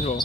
分球。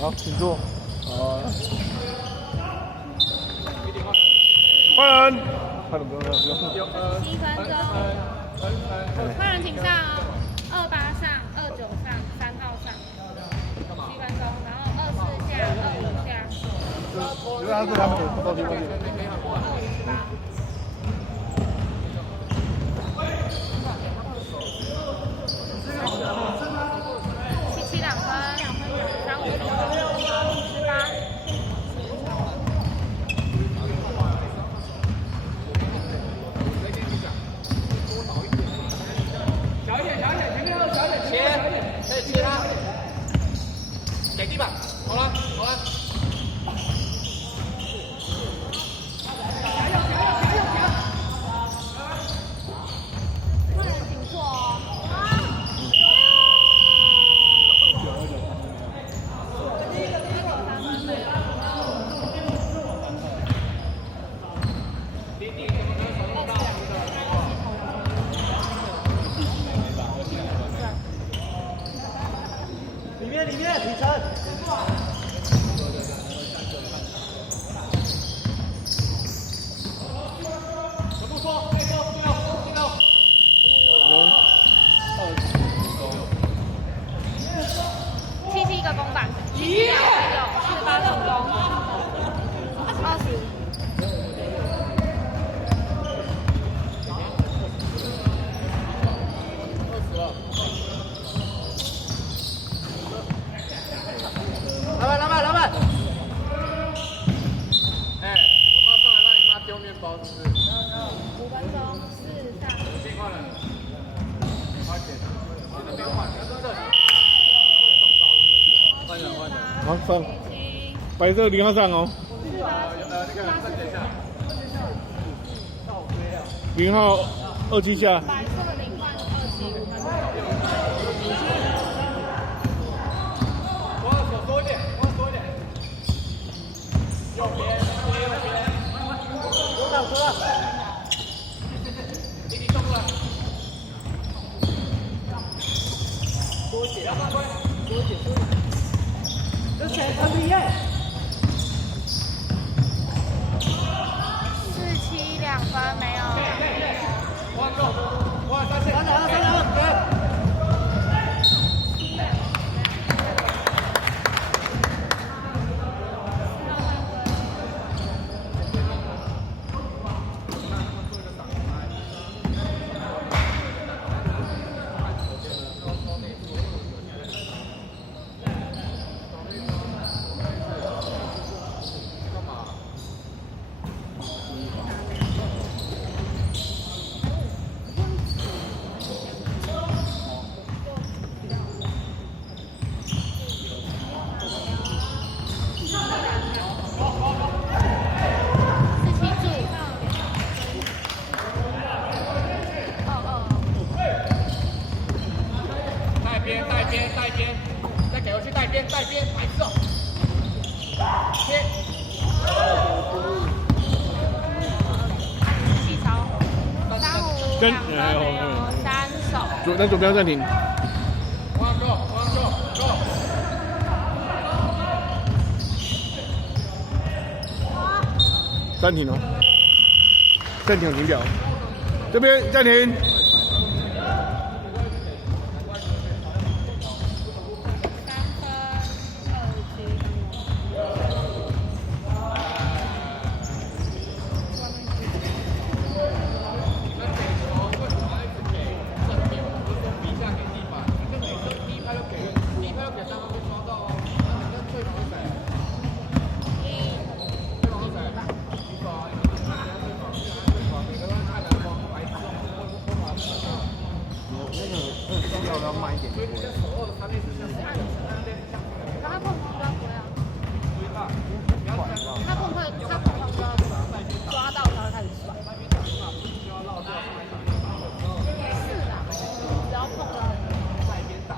好，请坐。好。换人。换人不用。7分钟。换人请上哦，28上，29上，3号上。7分钟，然后24下，25下。因为他是他们的到地方去。给地板，好了，好了。里面，李晨。全部说，可以说，进六。7一个公板，7-6，48成功，20。老板！哎，我妈上来让你妈丢面包，是不是5分钟，4上。进换了，快点，你们不要换，好上，白色0号上哦。0号27下。白色0换27。右边，多少？弟弟动了。多写，这谁？NBA。47 2分没有。换够，换3线。3两，对。边，再给回去带边，白痴哦。贴。起操，3-5，2分没有，3手。那左边要暂停。One go。暂停哦，暂停停表，这边暂停。要慢一点。他碰不要不要，他碰会抓到他会开始甩。是啦，只要碰到。他已经抓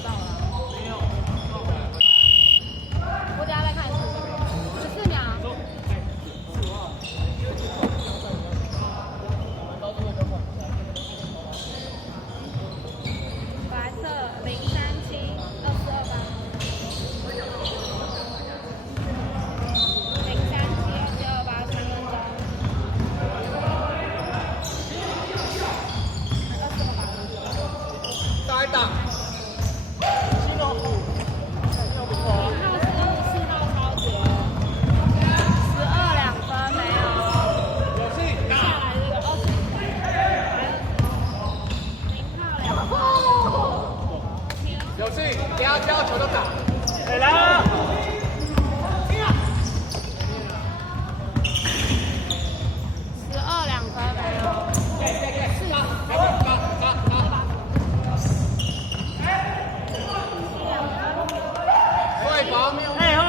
到了。我等下再看一次，14秒。白色037，22吧。037，22，3分钟。下一档。1号是24号超绝，12-2分没有。下来这个0号2分。有戏，等下交球就打。来了。12-2分没有。快防！哎好。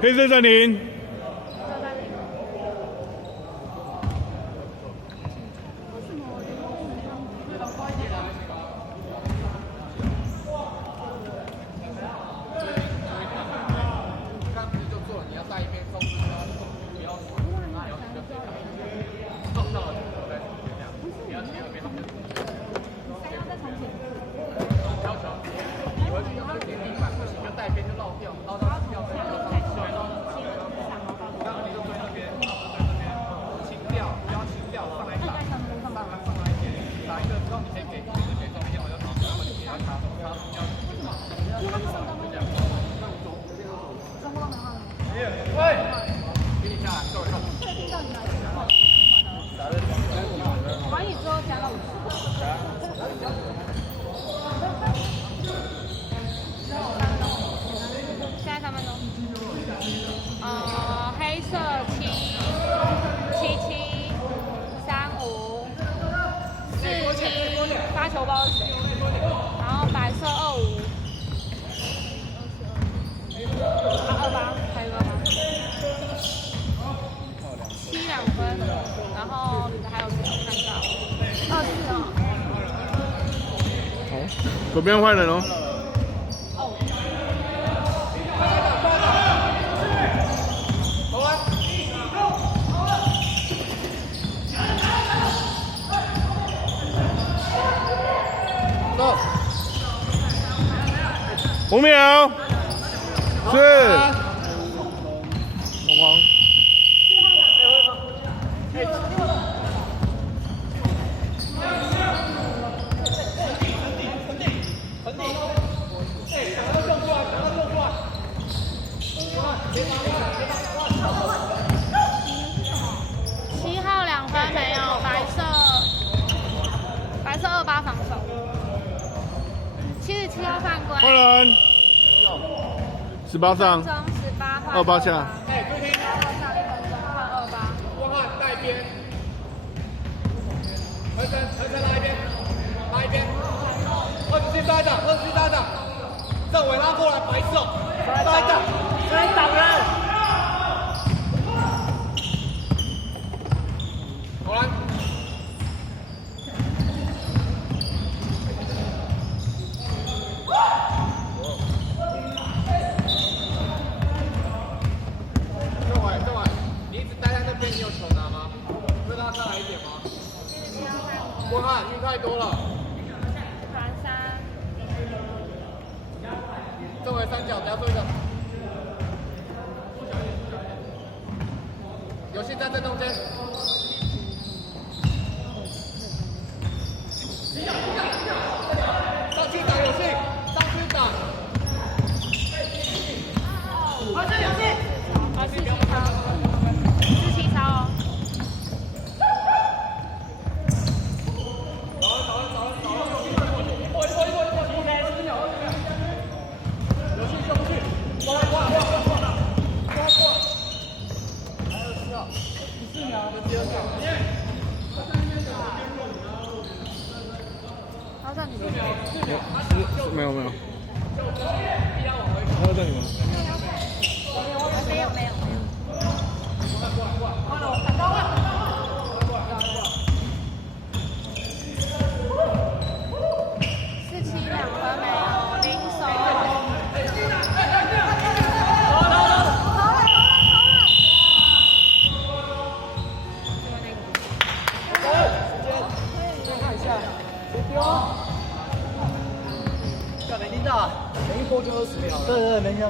黑色暂停。刚不是就做了，你要带一边送，不要爽，你要就直接打，撞到了就对，这样，不要贴二边，要求你回去要是贴地板，不行就带边就绕掉，绕到掉掉上去，然后你就对那边，对那边清掉，不要清掉，上来打，上来点，打一个之后你先给中间，我就打，然后你给他插要。喂，给你下来，够了。我把你之后加到50。现在3分钟。黑色7773547，发球包是谁？然后白色25。28，还有28。7-2分，然后还有谁？我看一下，24哦。好，左边换人哦。5秒。4。红黄。7号2分没有，白色28防守，77号犯规。换人。18上。18换28下。哎，注意。然后上1分钟换28。郭汉带边，合成拉一边，拉一边。27上一场，27郑伟拉过来，白手，来挡，来挡人。投篮。郑伟，你一直待在那边，你有球拿吗？会拉上来一点吗？温汉运太多了。传三。郑伟三角，不要对着。有信在正中间。上去打有信，上去打。好像有信。啊，是七超，是七超哦。好像你没有。还有这里吗？没有。47两分没有，零手。没听到，每一波就20秒。对，没听到。